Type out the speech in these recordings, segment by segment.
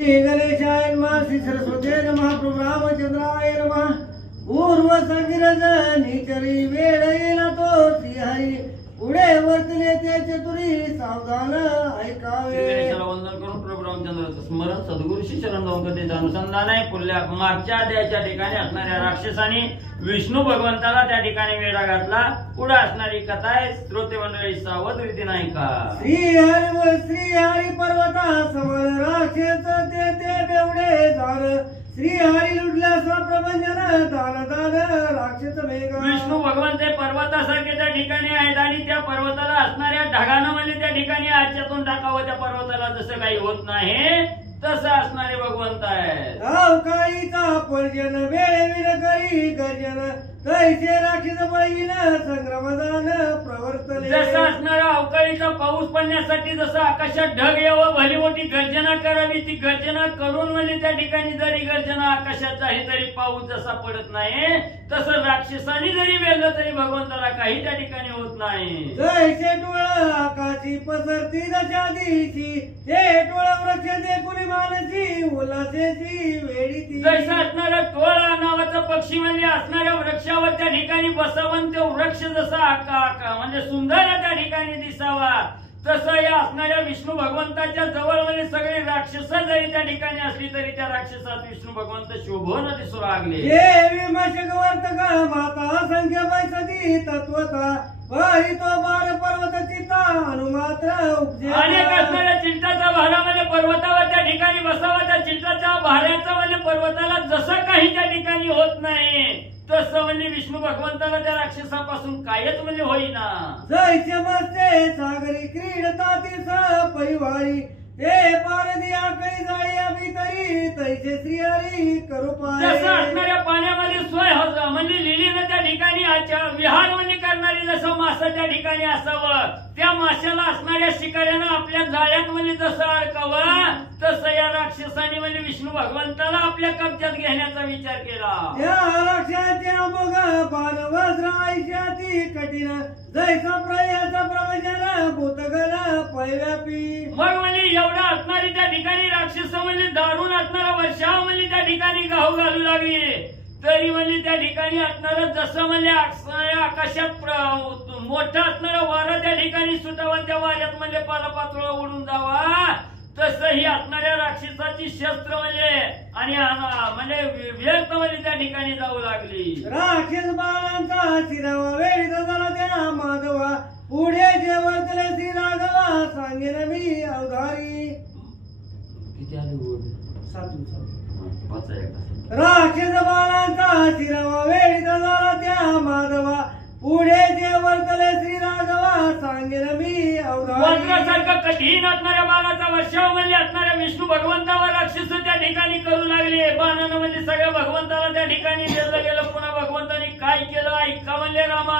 गणेशाय नमः श्री सरस्वते नमः प्रभू रामचंद्राय नमः। पूर्व संगिरज निचरी वेळ येला तो श्रीहरी पुढे वर्तले ते चतुरी सावधान ऐकावे. वंदन करून प्रभू रामचंद्राचं स्मरण सद्गुरू श्री चरण दौंगतेचं अनुसंधान आहे. पुढल्या मागच्या अध्यायाच्या ठिकाणी असणाऱ्या राक्षसाने विष्णू भगवंताला त्या ठिकाणी वेढा घातला. पुढे असणारी कथा आहे श्रोते मंडळी सावध रीतीने ऐका श्री हरी व श्री हरी पर्वता समर राक्षस ते ते बेवडे दान श्री हरी लुटल्या प्रबंधन दान दान राक्षस मेघ विष्णू भगवंत हे पर्वतासारखे त्या ठिकाणी आहेत आणि त्या पर्वताला असणाऱ्या ढगानं म्हणजे त्या ठिकाणी आजच्यातून टाकावं त्या पर्वताला जसं काही होत नाही तसं असणारे भगवंत आहेत. अवकाळीचा पर्जन वेळवीर करी गर्जन तैसे राक्षस बळीन संग्रामदान प्रवर्तले. जसं असणारा अवकाळीचा पाऊस पडण्यासाठी जसं आकाशात ढग यावं भली मोठी गर्जना करावी ती गर्जना करून म्हणजे त्या ठिकाणी जरी गर्जना आकाशात आहे तरी पाऊस जसा पडत नाही तसं राक्षसाने जरी वेगळं तरी भगवंताला काही त्या ठिकाणी होत नाही. जैसे टोळ आकाशी पसरती दशा दिशी ते टोळ वृक्ष देखुनी मानसी उल्हासेची वेळी ती जसं असणारा टोळा नावाचा पक्षी म्हणजे असणाऱ्या वृक्षावर त्या ठिकाणी बसावं तो वृक्ष जसा आका आका म्हणजे सुंदर त्या ठिकाणी दिसावा. तसं या असणाऱ्या विष्णू भगवंताच्या जवळ म्हणजे सगळे राक्षस जरी त्या ठिकाणी असली तरी त्या राक्षसात विष्णू भगवंत शोभून दिसू लागले. देवी मशक का माता संख्या पैसती तत्वता. तो बार पर्वत चिता अनुमात्र उपजे अनेक असणाऱ्या चिंताचा भारा म्हणजे पर्वतावर त्या ठिकाणी बसावा त्या चिंताच्या भाऱ्याचा म्हणजे पर्वताला जसं काही त्या ठिकाणी होत नाही तसं म्हणजे विष्णू भगवंताला त्या राक्षसापासून कायच म्हणजे होईना. जैसे बसते सागरी क्रीडता ती परिवारी ते पारदी आकळी जाळी अभितरी तैसे श्रीहरी करू जसं पाय असणाऱ्या पाण्यामध्ये सोय होत म्हणजे लिलीनं त्या ठिकाणी आच्या- विहार म्हणजे करणारी जसं मासा त्या ठिकाणी असावं त्या माशाला असणाऱ्या शिकाऱ्यानं आपल्या जाळ्यात म्हणजे जसं अडकावं तसं या राक्षसाने म्हणजे विष्णू भगवंताला आपल्या कब्जात घेण्याचा विचार केला. लक्षाचे अमोघ बाण वज्र आयुष्याती कठीण जैसा प्रयाचा प्रवचन भूतगल पैव्यापी मग म्हणजे एवढा असणारी त्या ठिकाणी राक्षस म्हणजे दारून असणारा वर्षा म्हणजे त्या ठिकाणी गाव घालू लागली. तरी म्हणजे त्या ठिकाणी असणारं जसं म्हणजे असणाऱ्या आकाशात मोठा असणारा वारा त्या ठिकाणी सुटावा त्या वाऱ्यात म्हणजे पालापाचोळा उडून जावा. तसं ही असणाऱ्या राक्षसाची शस्त्र म्हणजे आणि म्हणजे व्यर्थ म्हणजे त्या ठिकाणी जाऊ लागली. राक्षस बाळांचा शिरावा वेळीत माधवा. पुढे जे वर्तले श्री राघवा सांगेन मी अवधारी. किती आले सातून सातून. पाच राक्षस बाळांचा शिरावा वेळीत झाला त्या माधवा. पुढे जे वर्तले श्री राघवा सांगेन मी वज्रासारखं कठीण असणाऱ्या वर्षाव म्हणजे असणाऱ्या विष्णू भगवंतावर राक्षस त्या ठिकाणी करू लागले. बाणानं म्हणजे सगळ्या भगवंताला त्या ठिकाणी दिलं गेलं. पुन्हा भगवंतानी काय केलं? ऐका म्हणले रामा.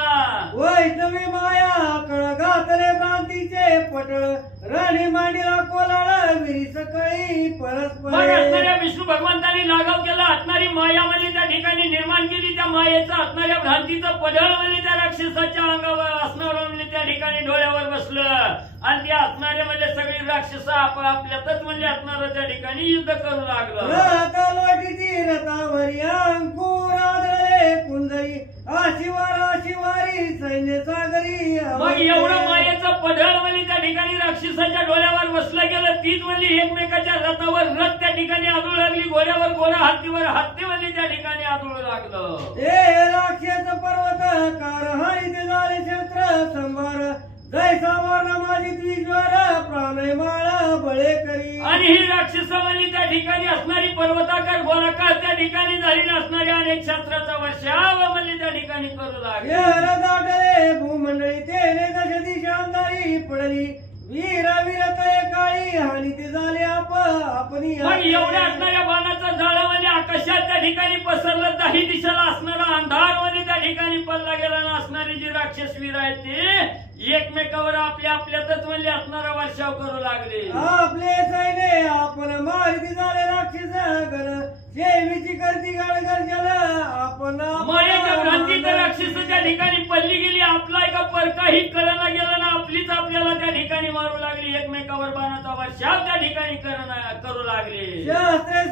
वैष्णवी माया कळ घातले क्रांतीचे पटळ. रणी मांडीला कोलाळ विरी सकाळी मग परस्पर असणाऱ्या विष्णू भगवंतानी लागाव केला असणारी माया म्हणजे त्या ठिकाणी निर्माण केली त्या मायेचं असणाऱ्या भ्रांतीचं पडळ म्हणजे त्या राक्षसाच्या अंगावर असणारं म्हणजे त्या ठिकाणी डोळ्यावर बसलं. आणि ते असणारे म्हणजे सगळी राक्षस आप आपल्यातच म्हणजे असणारं त्या ठिकाणी युद्ध करू लागलं. रथावरी अंकुर कुंजई आशिवार आशिवारी सैन्य सागरी मग एवढं मायेचं पढळ म्हणजे त्या ठिकाणी राक्षसाच्या डोळ्यावर बसलं गेलं तीच म्हणजे एकमेकाच्या रथावर रथ त्या ठिकाणी आदळू लागली घोड्यावर घोडा हत्तीवर हत्ती म्हणजे त्या ठिकाणी आदळू लागलं. ते राक्षस पर्वत कार हरित झाले शस्त्र संभार. जैसा वर्ण माझी द्विज्वर प्राणय माळ बळे करी. आणि ही राक्षस म्हणजे त्या ठिकाणी असणारी पर्वताकार गोलाकार त्या ठिकाणी झाली नसणारी अनेक शास्त्राचा वर्षाव म्हणजे त्या ठिकाणी करू लागले. येर दाटले भूमंडळी तेने दश दिशा अंधारी पडली. वीर वीरत काळी हानी ते झाले आप आपणी एवढ्या असणाऱ्या बाणाचं झाड म्हणजे आकाशात त्या ठिकाणी पसरलं दही दिशेला असणारा अंधार म्हणजे त्या ठिकाणी पडला गेला असणारी जी राक्षस वीर आहेत ते एकमेकावर आपल्या आपल्यातच म्हणजे असणारा वर्षाव करू लागले. आपले सैन्य आपण मारती झाले राक्षस देवीची करती आपण मायाच्या भ्रांतीत राक्षस त्या ठिकाणी पडली गेली आपला एका कळना गेला ना आपलीच आपल्याला त्या ठिकाणी मारू लागली. एकमेकावर बाणाचा वर्षाव त्या ठिकाणी करणा- करू लागले. शास्त्रे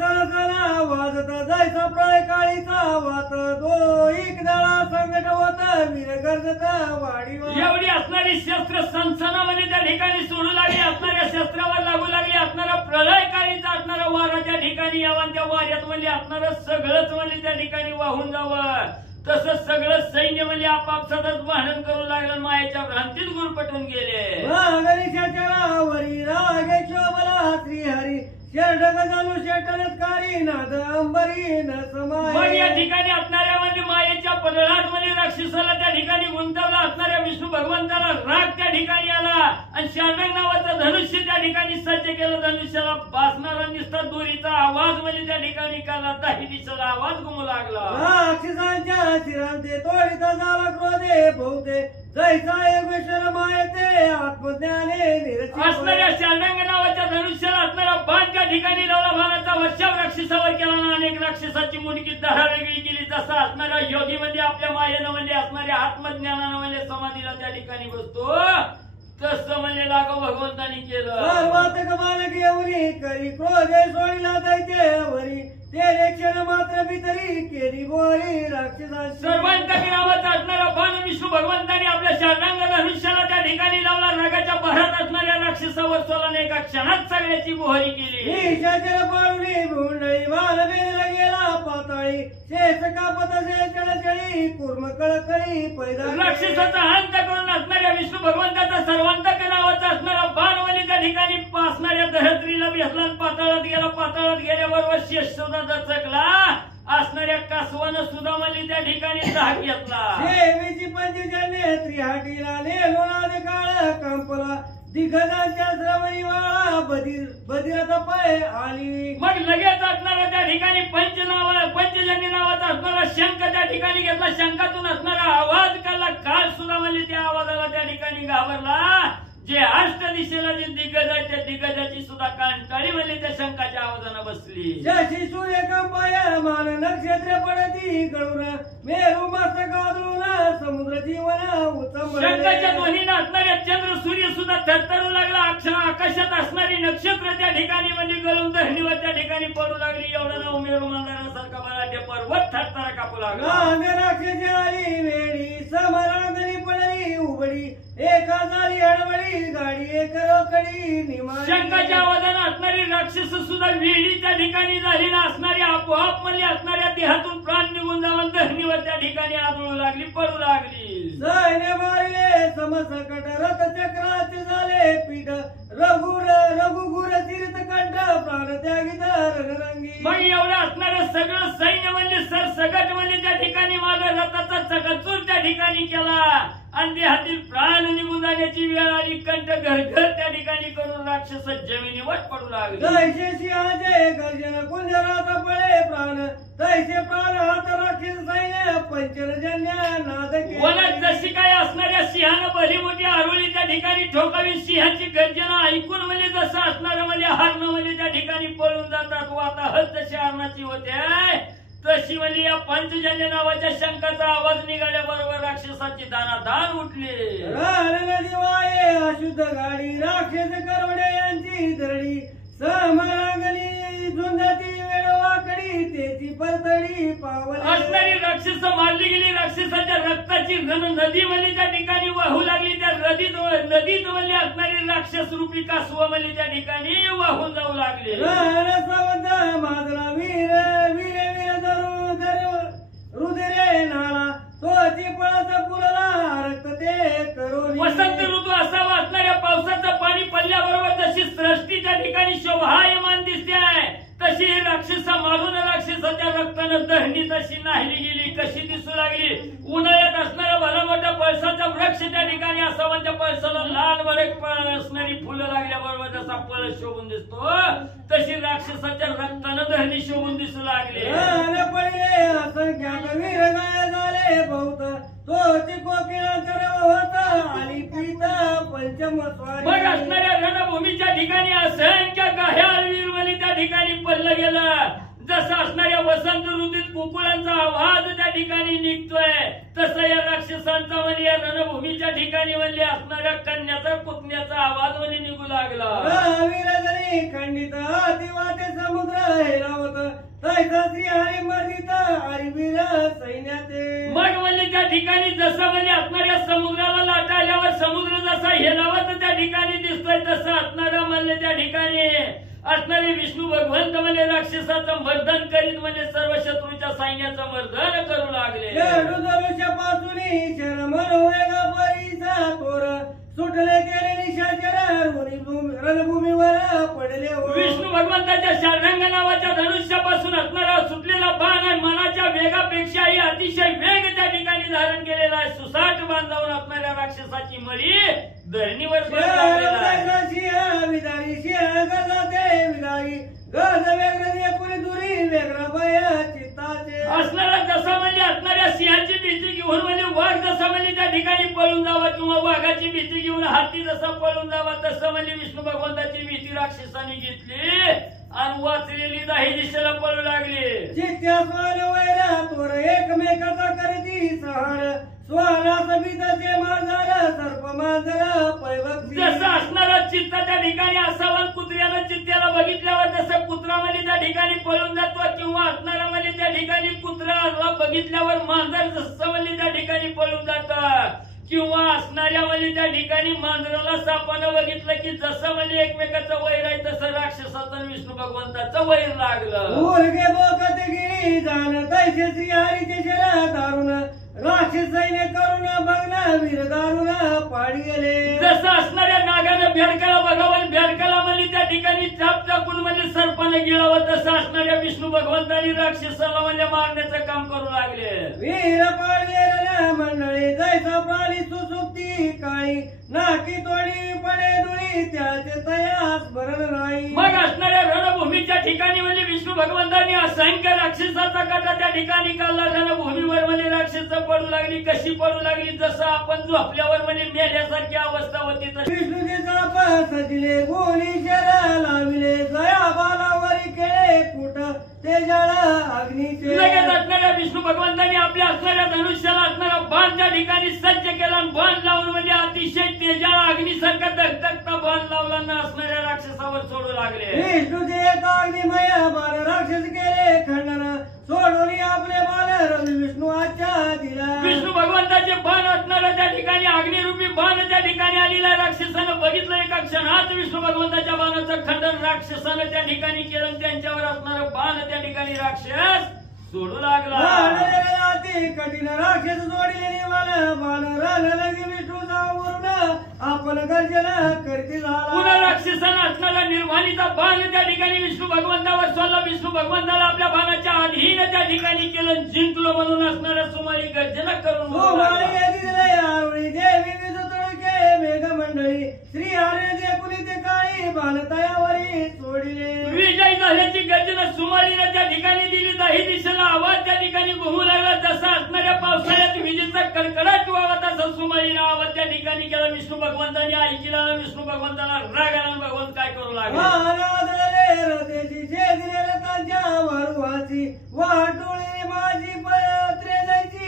वाजत जायचा प्राय काळीचा वात. दो एक दळा संकट होत वीर गर्जत वाडीवर एवढी असणारी असणारी शस्त्र संसनामध्ये त्या ठिकाणी सोडू लागली असणाऱ्या शस्त्रावर लागू लागली असणारा प्रलयकारीचा असणारा वारा त्या ठिकाणी यावा त्या वाऱ्यात म्हणजे असणारं सगळंच म्हणजे त्या ठिकाणी वाहून जावं. तसं सगळं सैन्य म्हणजे आपापसातच वाहन करू लागलं मायाच्या भ्रांतीत गुरपटून गेले गणेशाच्या रावरी रागे शोभला श्रीहरी शेरडग जाणू शेटलत्कारी नाद अंबरी न मग समाय या ठिकाणी असणाऱ्या म्हणजे मायेच्या पदरात मध्ये राक्षसाला त्या ठिकाणी गुंतवला असणाऱ्या विष्णू भगवंताला राग त्या ठिकाणी आला. आणि शांडंग नावाचं धनुष्य त्या ठिकाणी सज्ज केलं. धनुष्याला बासणारा निसता दोरीचा आवाज म्हणजे त्या ठिकाणी काला. दाही दिशेला आवाज घुमू लागला. राक्षसांच्या शिरांते तोडित झाला क्रोधे बहुते जैसा योगेश्वर मायते आत्मज्ञाने असणाऱ्या शांडंग नावाच्या धनुष्याला असणारा बाण त्या ठिकाणी लावला बाणाचा वर्षाव राक्षसावर केला ना अनेक राक्षसाची मुंडकी दहा वेगळी केली. जसं असणाऱ्या योगी म्हणजे आपल्या मायेनं म्हणजे असणाऱ्या आत्मज्ञानानं म्हणजे समाधीला त्या ठिकाणी बसतो. तसं म्हणजे लागो भगवंतानी केलं. सर्वात कमाल घेऊनी करी क्रोधे सोडिला दैते वरी ते क्षण मात्र भीतरी केली बोरी राक्षसांची. सर्वांत नावाचा असणारा बाण विष्णू भगवंतानी आपल्या शारदांग धनुष्याला त्या ठिकाणी लावला. रागाच्या भरात असणाऱ्या राक्षसावर सोलाने एका क्षणात सगळ्याची बोहरी केली. ईशाचर पारुणी भुंडळी वाल बेदला गेला. पाताळी शेष कापत असे चळचळी कुर्म कळकळी पैदा राक्षसाचा अंत करून असणाऱ्या विष्णू भगवंताचा सर्वांतक नावाचा असणारा बाणवली त्या ठिकाणी असणाऱ्या धरत्रीला भेटला आणि पाताळात गेला. पाताळात गेल्याबरोबर शेष सुद्धा दचकला. असणाऱ्या कासवानं सुद्धा म्हणजे त्या ठिकाणी धाक घेतला. देवीची त्रिहाटीला नेलो नाद काळ कंपला. दिग्गजांच्या श्रवणी वाळा बधीर बधिरता पाय आली. मग लगेच असणारा त्या ठिकाणी पंच नावा पंचजन्य नावाचा असणारा शंख त्या ठिकाणी घेतला. शंखातून असणारा आवाज काढला. काळ सुद्धा त्या आवाजाला त्या ठिकाणी घाबरला. जे अष्ट दिशेला जे दिग्गज आहे त्या दिग्गजाची सुद्धा कांटाळी म्हणजे त्या शंखाच्या आवाजानं बसली. शशी सूर्य कंपाय मान नक्षत्र पडती गळून मेरू मस्त आदळून समुद्र जीवन शंखाच्या उत्तम ध्वनीनं असणाऱ्या चंद्र सूर्य सुद्धा थरथरू लागला. अक्षर आकाशात असणारी नक्षत्र त्या ठिकाणी म्हणजे गळून धरणीवर त्या ठिकाणी पडू लागली. एवढा ना उमेर मंदारासारखा मला पर्वत थरथर कापू लागला. वेळी समरांगणी पडली एका झाली हडबडी गाडी एक रोकडी निमाडी. शंखाच्या आवाजानं असणारी राक्षस सुद्धा विहिरी त्या ठिकाणी झाली ना असणारी आपोआपमध्ये असणाऱ्या देहातून प्राण निघून जाऊन धरणीवर त्या ठिकाणी आदळू लागली पडू लागली. सैन्य मारले समसकट रथ चक्राचे झाले पीठ रघुर रघुगुर तीर्थ कंठ प्राण त्यागी रंगी. मग एवढं असणारं सगळं सैन्य म्हणजे सर सगट म्हणजे त्या ठिकाणी माझा रथाचा चकचूर त्या ठिकाणी केला. आणि देहातील प्राण निघून जाण्याची वेळ आली कंठ घरघर त्या ठिकाणी राक्षस जमिनीवर पडू लागले. तैसे सिंहाचे गर्जन कुंजरात पळे प्राण. तैसे प्राण हात राक्षस सैन्य पंचजन्य नाद वनात केले जशी काय असणाऱ्या सिंहानं भली मोठी आरोळी त्या ठिकाणी ठोकावी सिंहाची गर्जना ऐकून म्हणजे जसं असणारं म्हणजे हरण म्हणजे त्या ठिकाणी पळून जातात. वाताहत जशी हरणाची होते. तशी म्हणजे या पंचजन्य नावाच्या शंकाचा आवाज निघाल्याबरोबर राक्षसाची दानादान उठली. रान नदी वाये अशुद्ध गाडी राक्षस करवडे यांची धरडी समरांगणी झुंजती वेळवाकडी त्याची परतडी पावली. असणारी राक्षस मारली गेली. राक्षसाच्या रक्ताची रण नदी म्हणजे त्या ठिकाणी वाहू लागली त्या नदीत नदीत म्हणजे असणारी राक्षस रूपी कासव म्हणजे त्या ठिकाणी वाहून जाऊ लागले. रान सावंत माजला वीर वीर वीर धरू धरू रुधिरे नाला. तोची पळस पुरला रक्त ते करून वसंत ऋतू असावा असणाऱ्या पावसाचं पाणी पडल्याबरोबर जशी त्या ठिकाणी शोभायमान दिसते आहे तशी ही राक्षसा मागून राक्षसाच्या रक्तानं दहनी तशी नाहीली गेली कशी दिसू लागली? उन्हाळ्यात असणार भला मोठा पळसाचा वृक्ष त्या ठिकाणी असावा. त्या पळसाला लाल पळ असणारी फुलं लागल्याबरोबर जसा पळस शोभून दिसतो तशी राक्षसाच्या रक्तानं दहनी शोभून दिसू लागली. रान पडले असंख्यात वीर गाय झाले बहुत. तोची कोकिळांतर होत आली पीत पंचम मग स्वारी असणाऱ्या रणभूमीच्या ठिकाणी असंख्य गाह्याल वीरवली त्या ठिकाणी पडलं गेलं. जसं असणाऱ्या वसंत ऋतूत कुकुळांचा आवाज त्या ठिकाणी निघतोय तसं या राक्षसांचा म्हणजे या रणभूमीच्या ठिकाणी म्हणजे असणाऱ्या कन्याचा पुतण्याचा आवाज म्हणजे निघू लागला. खंडित दिवाते समुद्र हेरावत सैन्याचे. मग म्हणजे त्या ठिकाणी जसं म्हणजे असणाऱ्या समुद्राला लाटा आल्यावर समुद्र जसा हेलावत त्या ठिकाणी दिसतोय तसं असणारा म्हणजे त्या ठिकाणी. असणारे विष्णू भगवंत म्हणजे राक्षसाचं मर्दन करीत म्हणजे सर्व शत्रूच्या सैन्याचं मर्दन करू लागले. पासून सुटले गेले निशाचर रणभूमीवर पडले. विष्णू भगवंताच्या शार्दंग नावाच्या धनुष्यापासून असणारा सुटलेला बाण आणि मनाच्या वेगापेक्षाही अतिशय वेग त्या ठिकाणी धारण केलेला आहे. सुसाट बाण जाऊन असणाऱ्या राक्षसाची मळी धरणीवर गजाते विदारी. गज वेगळं एकूण दुरी वेगळं बय चित्ताचे असणारा जसा म्हणजे असणाऱ्या सिंहाची भीती घेऊन म्हणजे वाघ जसा म्हणजे त्या ठिकाणी पळून जावा किंवा वाघाची भीती घेऊन हाती जसा पळून जावा तसं म्हणजे विष्णू भगवंताची भीती राक्षसाने घेतली. आणि वाचलेली दाही दिशेला पळू लागली. चित्त्या स्वान वैरा तोर एकमेकाचा करती सहार. स्वानास बिदचे मांजर सर्प मांजर जसं असणारा चित्त त्या ठिकाणी असावा कुत्र्यानं चित्त्याला बघितल्यावर जसं कुत्रा त्या ठिकाणी पळून जातो किंवा असणारा म्हणजे त्या ठिकाणी कुत्र्याला बघितल्यावर मांजर जसं म्हणजे त्या ठिकाणी पळून जात किंवा असणाऱ्या म्हणजे त्या ठिकाणी मांजराला सापानं बघितलं की जसं म्हणजे एकमेकाचं वैर आहे तसं राक्षसाचं विष्णू भगवंताचं वैर लागलं. राक्षस सैन्य करुण बघना वीर दारुण पाडी गेले. जसं असणाऱ्या नागानं भेडकाला बघावं भेडकाला म्हणजे त्या ठिकाणी चाप टाकून म्हणजे सर्पाने गिळावं तसं असणाऱ्या विष्णू भगवंतानी राक्षसाला म्हणजे मारण्याचं काम करू लागले. वीर काळी नाकी तोडी पडे दुळी त्याचे तयास भरण नाही. मग असणाऱ्या रणभूमीच्या ठिकाणी म्हणजे विष्णू भगवंतांनी असंख्य राक्षसाचा काटा त्या ठिकाणी काढला. रणभूमीवर म्हणजे राक्षस पडू लागली कशी पडू लागली जसं आपण झोपल्यावर म्हणजे मेल्यासारखी अवस्था होती तशी. विष्णूचे साप सजले गोळी शरा लाविले जया बालावरी खेळे कुट ते जळ अग्नीचे. लगेच असणाऱ्या विष्णू भगवंतांनी आपल्या असणाऱ्या धनुष्याला असणारा बाण त्या ठिकाणी सज्ज केला आणि बाण लावून म्हणजे अतिशय तेजाळा अग्निसारखा धगधगता बाण लावला ना असणाऱ्या राक्षसावर सोडू लागले. विष्णूचे अग्निमय बाल राक्षस केले खंडन सोडून आपले बाल रवी विष्णू आजच्या दिला विष्णू भगवंताचे बाण असणारा त्या ठिकाणी अग्निरूपी बाण त्या ठिकाणी आलेला राक्षसानं बघितलं एका क्षणात. विष्णू भगवंताच्या बाणाचं खंडन राक्षसानं त्या ठिकाणी केलं त्यांच्यावर असणारं बाण त्या ठिकाणी राक्षस सोडू लागला. कठीण राक्षस जोडले निवाल बाल रण लगे विष्णू जाऊन. आपण गर्जन करती पुन्हा राक्षसानं असणारा निर्वाणीचा बाण त्या ठिकाणी विष्णू भगवंतावर सोडला. विष्णू भगवंताला आपल्या बाणाच्या अधीन त्या ठिकाणी केलं. जिंकलो म्हणून असणाऱ्या सुमारी गर्जना करून देवी विदुतळके मेघ मंडळी श्री हरे जे ते काळी बाल तयावरी सोडिले. विजय झाल्याची गर्जना सुमारीनं त्या ठिकाणी दिली. दाही दिशेला आवाज त्या ठिकाणी घुमू लागला. जसा असणाऱ्या पावसाळ्यात विजेचा कडकडाट व्हावा तसा सुमारीनं आवाज त्या ठिकाणी केला. विष्णू भगवंतांनी ऐकला. विष्णू भगवंताला राग आला भगवंत काय करू लागला? रथेची छेदले रथांच्या वाटोळी माझी पत्रे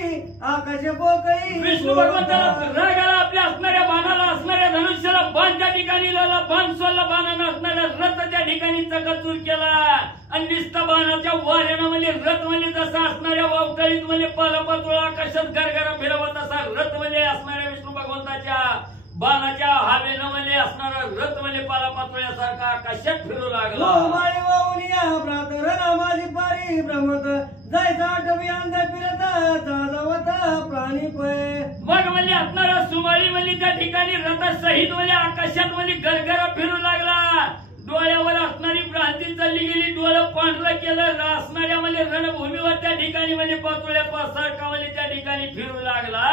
आकाश पोकळी विष्णू भगवंताला राग आपल्या असणाऱ्या बाणाला असणाऱ्या धनुष्याला बाण त्या ठिकाणी लावला. बाण सोडला बाणानं असणाऱ्या रथ त्या ठिकाणी चकचूर केला. आणि निस्ता बाणाच्या वाऱ्यानं म्हणजे रथ म्हणजे जसा असणाऱ्या वावटळीत म्हणजे पालापाचोळा आकाशात गरगरा फिरवत असा रथ म्हणजे असणाऱ्या विष्णू भगवंताच्या बाणाच्या हवेनं म्हणजे असणारा रथ म्हणजे पालापाचोळ्यासारखा आकाशात फिरू लागला. सोमाळी वाहुनिया प्रातरण माझी पारी भ्रमत जायचा आठवी अंध फिरत जाजावत प्राणी पय मग म्हणजे असणारा सुमाळी म्हणजे त्या ठिकाणी रथासहित म्हणजे आकाशात म्हणजे गरगरा फिरू लागला. डोळ्यावर असणारी भ्रांती चालली गेली. डोळं पांढरं केलं. असणाऱ्या म्हणजे रणभूमीवर त्या ठिकाणी म्हणजे पाचोळ्या पासारखा म्हणजे त्या ठिकाणी फिरू लागला.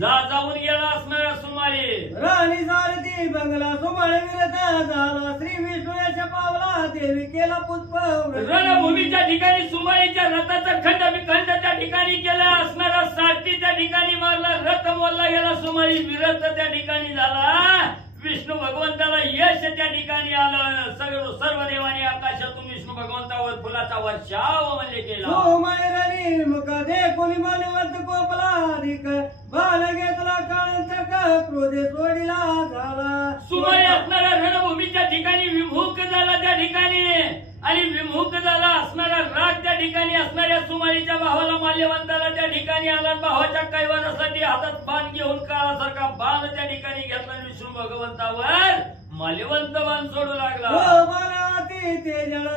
जा जाऊन गेला असणारा सुमाळी राणी सारथी बंगला सोमाळे विरत झाला. श्री विष्णू याच्या पावला देवी केला पुष्प रणभूमीच्या ठिकाणी सुमाळीच्या रथाचा खंड विखंड त्या ठिकाणी केला असणारा सारथी त्या ठिकाणी मारला. रथ मोडला गेला सुमाळी विरत त्या ठिकाणी झाला. विष्णू भगवंताला यश त्या ठिकाणी आलं. सगळं सर्व देवानी आकाशातून विष्णू भगवंतावर फुलाचा वर्षाव म्हणजे केला. सोमायराणी मुख दे कोणी मानवत कोपला. अधिक बाण घेतला काळंतक क्रोधे सोडिला झाला. सुमय असणाऱ्या रणभूमीच्या ठिकाणी विमुख झाला त्या ठिकाणी. आणि विमुख झाला असणारा राग त्या ठिकाणी असणाऱ्या सुमाईच्या भावाला माल्यवंताला त्या ठिकाणी आला. भावाच्या कैवारासाठी हातात बाण घेऊन काळासारखा बाण त्या ठिकाणी घेतला विष्णू भगवंतावर माल्यवंत बाण सोडू लागला.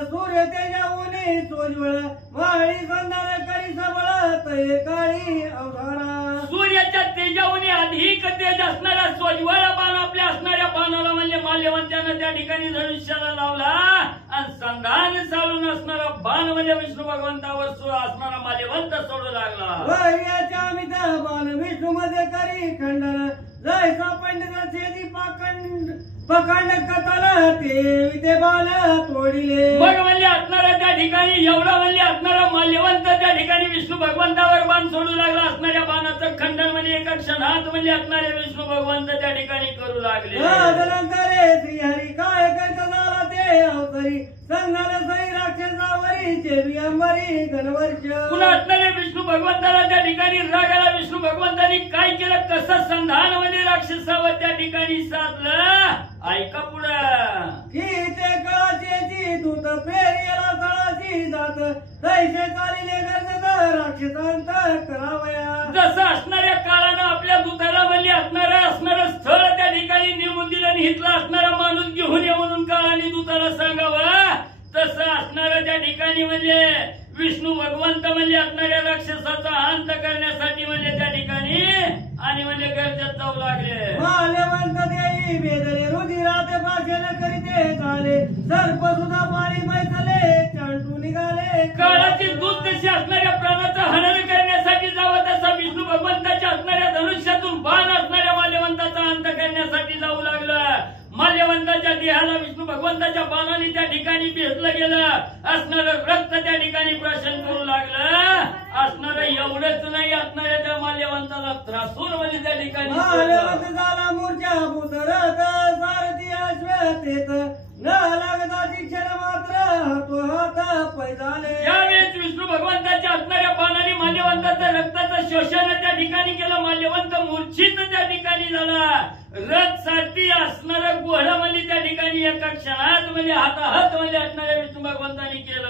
सूर्य तेजा उनी सोजवळ माळी संधान करी सबळ तये काळी अवधारा. सूर्याच्या तेजावनी अधिक तेज असणारा सोज्वळ बाण आपल्या असणाऱ्या बाणाला म्हणजे माल्यवंतानं त्या ठिकाणी धनुष्याला लावला. संधान चालून असणारा बाण म्हणजे विष्णू भगवंतावर असणारा माल्यवंत सोडू लागला. वैर्याच्या मित बाण विष्णू मध्ये करी खंडन. जैसा पंडित छेदी पाखंड कथन ते बाण तोडिले. मग म्हणजे असणारा त्या ठिकाणी एवढा म्हणजे असणारा माल्यवंत त्या ठिकाणी विष्णू भगवंतावर बाण सोडू लागला असणाऱ्या बाणाचं खंडन म्हणजे एका क्षणात म्हणजे असणारे विष्णू भगवंत त्या ठिकाणी करू लागले. तदनंतरे श्रीहरी काय करत झाला अवतरी संघान सई राक्षसावरी चेवी अंबरी घनवर्ष पुन्हा असणाऱ्या विष्णू भगवंताला त्या ठिकाणी राग आला विष्णू भगवंतानी काय केलं? कसं संधानमध्ये राक्षसावर त्या ठिकाणी साधलं? ऐका पुढं. की ते कळाची दूत फेरियला तळाची जात. तैसे चालिले गरजत राक्षसांत करावया. जसं असणाऱ्या काळानं आपल्या दूताला म्हणले असणारं आणि इथला असणारा माणूस घेऊन ये म्हणून काळाने दूताला सांगावं. तसं असणारं त्या ठिकाणी म्हणजे विष्णू भगवंत म्हणजे असणाऱ्या राक्षसाचा अंत करण्यासाठी म्हणजे त्या ठिकाणी आणि म्हणजे गरजेत जाऊ लागले. माल्यवंत देई वेदले रुधिरात भाषण करीते झाले. सर्प सुद्धा पाणी बैसले चांटू निघाले. काळाची दूध कशी असणाऱ्या प्राणाचं हनन करण्यासाठी जावं तसा विष्णू भगवंताच्या असणाऱ्या धनुष्यातून बाण असणाऱ्या माल्यवंताचा अंत करण्यासाठी जाऊ लागलं माल्यवंताच्या देहाला विष्णू भगवंताच्या बाणाने त्या ठिकाणी भेटलं गेलं. असणारं रक्त त्या ठिकाणी प्राशन करू लागलं. असणारं एवढंच नाही असणाऱ्या त्या माल्यवंताला त्रासूर म्हणजे त्या ठिकाणी. झाला मूर्छा भूतरथ सारथी अश्वतेत न लागता शिक्षण मात्र हात पैजाले. ज्यावेळेस विष्णू भगवंताच्या असणाऱ्या बाणाने माल्यवंताचं रक्ताचं शोषण त्या ठिकाणी केलं माल्यवंत मूर्छित त्या ठिकाणी झाला रथ सारथी असणारं घोडं म्हणजे त्या ठिकाणी एका क्षणात म्हणजे हाताहात म्हणजे असणाऱ्या विष्णू भगवंतानी केलं.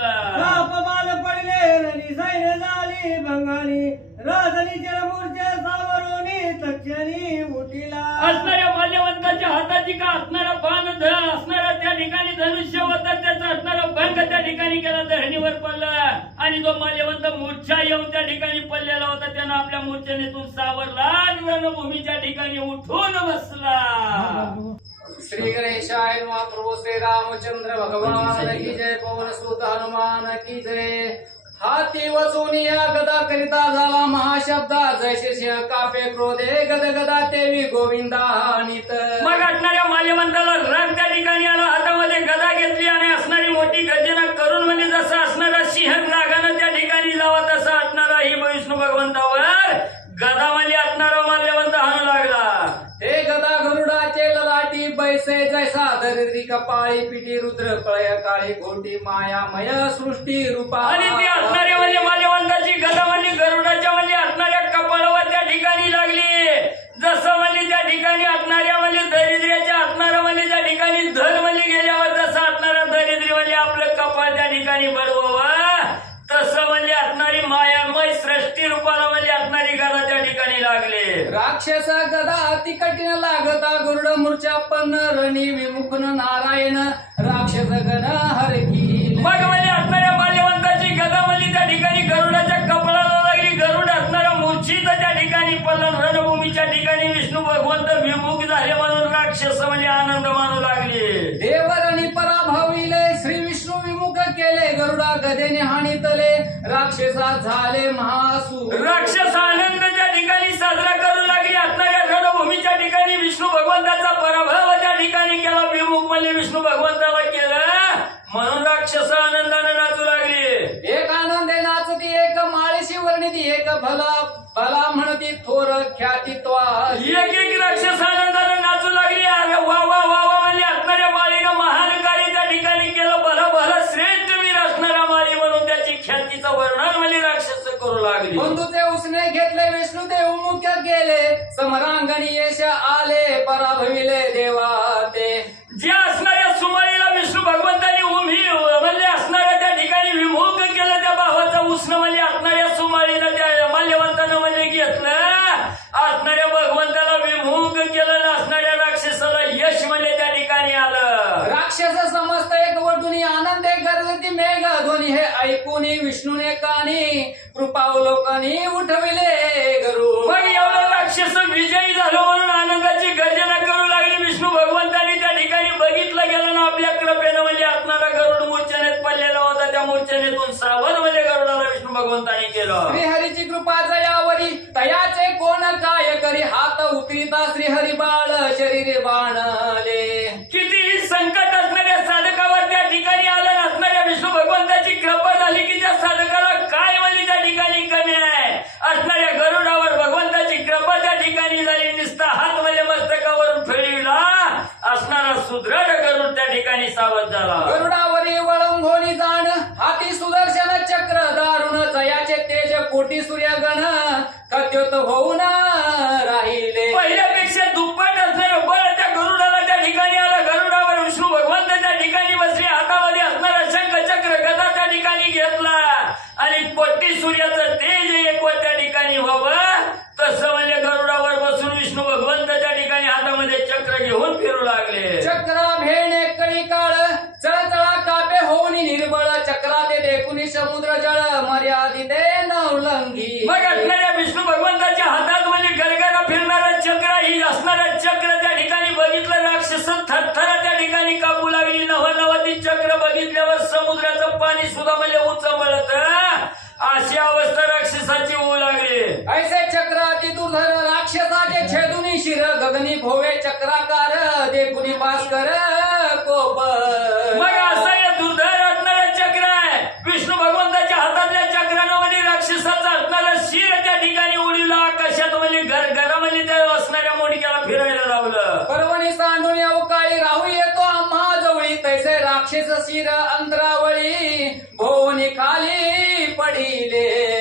बाल पडले रणी सैन्य झाली भंगानी राजनीच्या मूर्छा सावरोनी तक्षणी उठिला. असणाऱ्या माल्यवंताच्या हाताची का असणारा बाण असणारा ठिकाणी धनुष्य होता त्याचा असणारा भंग त्या ठिकाणी केला धरणीवर पडला. आणि तो माल्यवंत मूर्छा येऊन त्या ठिकाणी पडलेला होता त्यानं आपल्या मूर्छेनेतून सावरला आणि रणभूमीच्या ठिकाणी उठून बसला. श्री गणेशाय नमः प्रभू श्री रामचंद्र भगवान की जय पवन सुत हनुमान की जय. हा तीव सोनी वचूनिया गदा करिता झाला महाशब्दा. जैसे कापे क्रोधे गद गदा देवी गोविंदा नित मग असणाऱ्या माल्यवंताला रंग त्या ठिकाणी आला हातामध्ये गदा घेतली आणि असणारी मोठी गर्जना करून म्हणजे जसं असणारा सिंह रागानं त्या ठिकाणी लावा तसा असणारा ही विष्णू भगवंतावर गदा म्हणजे असणारा माल्यवंत हाणू लागला हे गदा गरुडाचे ललाटी बैसे जैसा पाळी पिटी रुद्र प्रळय काळी घोटी मायामय सृष्टी रूपा. आणि ती असणारे म्हणजे माल्यवंताची गदा म्हणजे गरुडाच्या म्हणजे असणाऱ्या कपाळावर त्या ठिकाणी लागली. जसं म्हणजे त्या ठिकाणी असणाऱ्या म्हणजे दरिद्र्याच्या असणारा म्हणजे त्या ठिकाणी धन म्हणजे गेल्यावर जसं असणारा दरिद्री म्हणजे आपलं कपाळ त्या ठिकाणी बरोबर तसं म्हणजे असणारी मायामय सृष्टी रूपाला म्हणजे असणारी गदा त्या ठिकाणी लागली. राक्षस गदा अति कठीण लागता गुरुड मूर्छा पन्न रणी विमुखन नारायण राक्षस गण हरकी मग म्हणजे असणाऱ्या माल्यवंताची गदा म्हणजे त्या ठिकाणी गरुडाच्या कपाळाला लागली. गरुड असणारा मूर्छित त्या ठिकाणी पडलं. रणभूमीच्या ठिकाणी विष्णू भगवंत विमुख झाले म्हणून राक्षस म्हणजे आनंद मानू लागले. देवरणी गरुडा गदेने हाणितले. राक्षसा झाले महासू राक्षस आनंद त्या ठिकाणी साजरा करू लागले. असणाऱ्या रणभूमीच्या ठिकाणी विष्णू भगवंताचा पराभव त्या ठिकाणी केला. विमुख म्हणजे विष्णू भगवंताला केलं. म्हणून राक्षस आनंदाने नाचू लागली. एक आनंदे नाचती एक माळीशी वर्णिती एक भला भला म्हणती थोर ख्यातित्वा एक एक राक्षस म्हणजे राक्षस करू लागले. बंधूचे उसने घेतले विष्णुदेव मुख्य गेले. समरांगणी यश आले पराभविले देवा ते. जे असणाऱ्या सुमारीला विष्णू भगवंतांनी उभी म्हणजे असणाऱ्या त्या ठिकाणी विमुख केलं त्या भावाचा उष्ण म्हणजे असणाऱ्या सुमारीला त्या माल्यवंतानं म्हणजे घेतलं. असणाऱ्या भगवंताला विमुख केलं असणाऱ्या राक्षसाला यश म्हणजे त्या ठिकाणी आलं. राक्षस समस्त एक वटुनी आनंदे गर्जती मेघ ध्वनी हे ऐकून विष्णूने कानी कृपावलोकानी उठविले गरु मग एवढं राक्षस विजयी झालो म्हणून आनंदाची गर्जना करू लागली. विष्णू भगवंतांनी त्या ठिकाणी बघितलं गेलं ना आपल्या कृपेनं म्हणजे असणारा गरुड मूर्छनेत पडलेला होता. त्या मूर्छनेतून सावध म्हणजे गरुडाला विष्णू भगवंतांनी केलं. श्रीहरीची कृपा जयावरी तयाचे कोण काय करी हात उतरिता श्रीहरी बाळ शरीरे बाणले. झाली की त्या साधकाला काय म्हणजे त्या ठिकाणी कमी आहे? असणाऱ्या गरुडावर भगवंताची कृपा त्या ठिकाणी झाली. निसता हात म्हणजे मस्तकावरून फिरविला. असणारा सुदृढ गरुड त्या ठिकाणी सावध झाला. गरुडावरी वळंघोणी जाण हाती सुदर्शन चक्र दारुण जयाचे तेज कोटी सूर्यगण कत्युत होऊन राहिले. पहिल्यापेक्षा दुप्पट असणारं बळ त्या गरुडाला त्या ठिकाणी आलं गरुडावर विष्णू भगवंत त्या ठिकाणी बसले हातामध्ये असणारा शंख चक्र गदा त्या ठिकाणी घेतला आणि कोटी सूर्याचं तेज एक वर त्या ठिकाणी व्हावं. तसं म्हणजे गरुडावर बसून विष्णू भगवंत त्या ठिकाणी हातामध्ये चक्र घेऊन फिरू लागले. चक्रा भेणे कळी काळ चळचळा कापे होऊन निर्बळ चक्रा ते देखुनी समुद्र जळ मर्यादिते नवलंगी. मग असणाऱ्या विष्णू भगवंताच्या हातात म्हणजे गरगरा फिरणारा चक्र ही असणारा चक्र त्या ठिकाणी बघितलं राक्षस थरथर त्या ठिकाणी कापू लागली. नवनवती चक्र बघितल्यावर समुद्राचं पाणी सुद्धा म्हणजे उचमळत अशी अवस्था राक्षसाची होऊ लागली. ऐसे चक्र अति दुर्धर राक्षसाचे छेदुनी शिर गगनी भोवे चक्राकार देखुनी भास्कर कोप मग असं हे दुर्धर असणारं चक्र आहे. विष्णू भगवंताच्या हातातल्या चक्रानं म्हणजे राक्षसाचा असणारा शिर त्या ठिकाणी उडीला आकाशात म्हणजे घर घरामध्ये त्या असणाऱ्या मोडक्याला फिरायला लावलं. पर्वणी सांडून अवकाळी राहू येतो आम्हा जवळी तैसे राक्षस शिर अंतरावळी भोवनी खाली. पडिले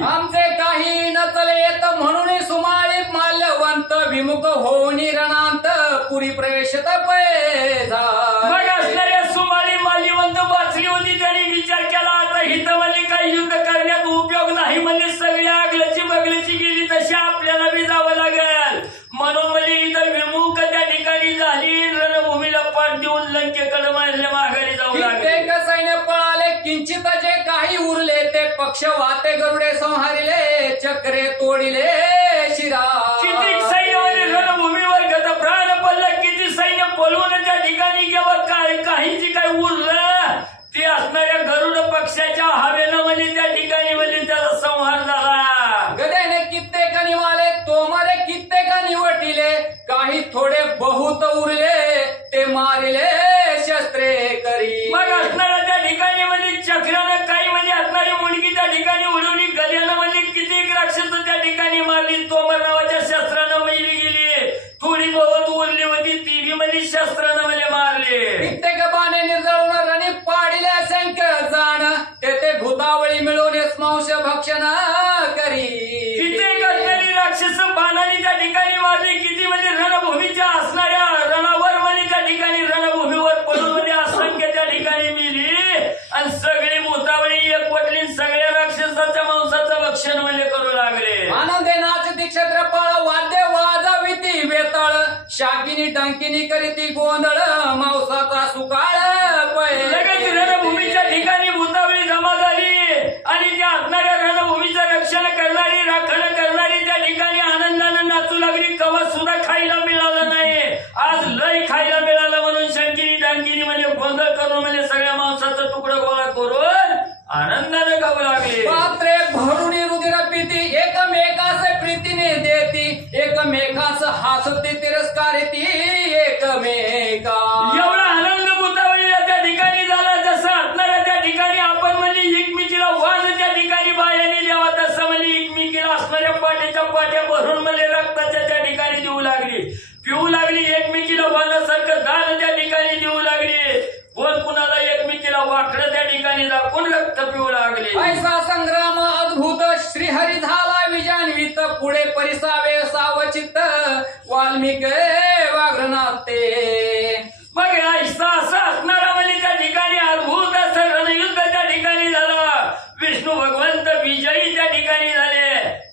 आमचे काही नचले येत म्हणून सुमाळे माल्यवंत विमुख होऊन रणांत पुरी प्रवेशत पैजा सुमाली वाचली होती त्यांनी विचार केला आता हित म्हणजे काही युद्ध करण्यात उपयोग नाही म्हणजे पक्ष वाते गरुडे संहारिले चक्रे तोडिले शिरा. किती सैन्य म्हणजे रणभूमीवर गत प्राण पडलं किती सैन्य पळवून त्या ठिकाणी गेलं काय काहीची काय उरलं? ते असणाऱ्या गरुड पक्षाच्या हवेनं म्हणजे त्या ठिकाणी म्हणजे त्याचा संहार झाला. गदेने कित्येक निवाले तोमरे कित्येक निवटिले काही थोडे बहुत उरले त्यांनी शस्त्रानं म्हणजे मारले. कित्येक बाणे निर्जळून रणी पाडिले असंख्य जाण. तेथे भूतावळी मिळून स्मांश भक्षण करी. किती कटकरी राक्षस बाणाने त्या ठिकाणी मारले किती म्हणजे रणभूमीच्या असणाऱ्या रणावर म्हणजे त्या ठिकाणी रणभूमीवर पडून म्हणजे असंख्य त्या ठिकाणी मिली. आणि सगळी भूतावळी एक वटली सगळ्या राक्षसाच्या मांसाचं भक्षण म्हणजे करू लागले. आनंदे वाजविती बेताळ शाकिनी टंकिनी करीती गोंधळ मांसाचा सुकाळ रणभूमीच्या ठिकाणी भूतावळी जमा झाली. आणि त्या असणाऱ्या रणभूमीचं रक्षण करणारी राखण करणारी त्या ठिकाणी आनंदानं नाचू लागली. कवा सुद्धा खायला मिळालं नाही. आज लय खायला मिळालं म्हणून शंकिनी डांकिनी म्हणजे गोंधळ करून म्हणजे सगळ्या मांसाचं तुकडं गोळा करून आनंदानं गाऊ लागले. विष्णू भगवंत विजयी त्या ठिकाणी झाले.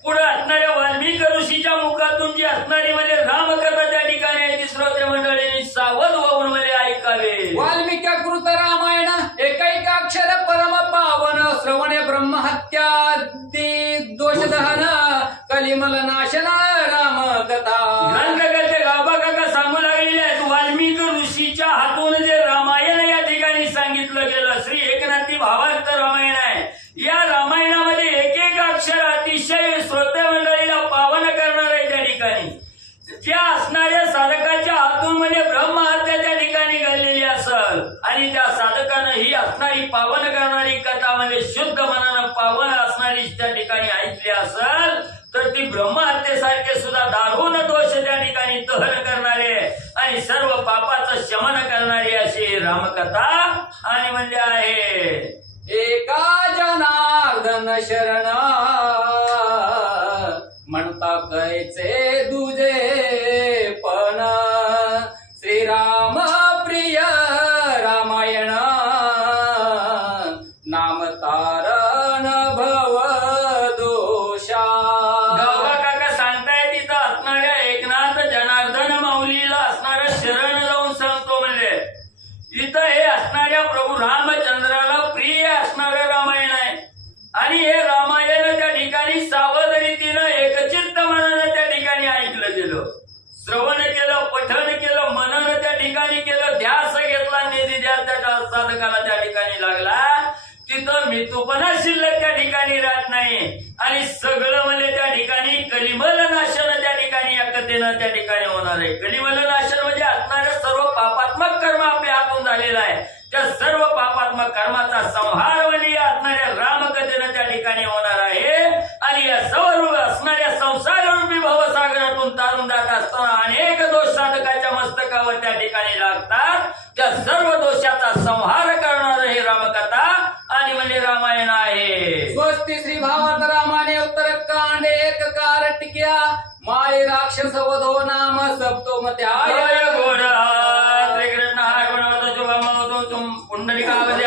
पुढे असणाऱ्या वाल्मिक ऋषीच्या मुखातून जी असणारी म्हणजे रामकथा त्या ठिकाणी आहे ती श्रोते मंडळी सावध होऊन म्हणजे ऐकावे. वाल्मिक कृत रामायण एकैक अक्षर परम पावन श्रवणे ब्रह्महत्यादी दोष दहन कलिमल नाशन राम कथा ग्रंथकर्ते गाबा काका सांगू लागलेले आहेत वाल्मिक ऋषीच्या हातून जे रामायण या ठिकाणी सांगितलं गेलं श्री एकनाथी भावार्थ रामायण आहे या रामायणामध्ये एक एक अक्षर अतिशय श्रोते मंडळीला पावन करणार आहे त्या ठिकाणी त्या असणाऱ्या साधकाच्या हातून म्हणजे ब्रह्महत्या त्या ठिकाणी घडलेली असल आणि त्या साधकानं ही असणारी पावन करणारी कथा म्हणजे शुद्ध मनानं पावन असणारी त्या ठिकाणी ऐकली असल तर ती ब्रह्महत्येसारखे सुद्धा दारुण दोष त्या ठिकाणी दहन करणारे आणि सर्व पापाचं शमन करणारी अशी रामकथा आणि म्हणजे आहे. एका जनार्दन शरण म्हणता कैचे दू ठिकाणी नाही आणि सगळं म्हणजे त्या ठिकाणी कलिमल नाशन त्या ठिकाणी एकतेनं त्या ठिकाणी होणार आहे. कलिमल नाशन म्हणजे असणाऱ्या सर्व पापात्मक कर्म आपल्या हातून झालेला आहे. त्या सर्व पापात्मक कर्माचा संहार म्हणजे या असणाऱ्या रामकथेनं त्या ठिकाणी होणार आहे. आणि या सर्व असणाऱ्या संसार रूपी भवसागरातून तारून जात असताना अनेक दोष साधकाच्या मस्तकावर त्या ठिकाणी लागतात. त्या सर्व दोषाचा संहार करणार हे रामकथा रामाने म्हणजे रामायण आहे. स्वस्ती श्री भावात रामाने उत्तरकांड एक कार टिक्या. माय राक्षस वधो नाम सप्तम त्या श्रीकृष्ण हा गुणवत शुभम पुंडलिकावधे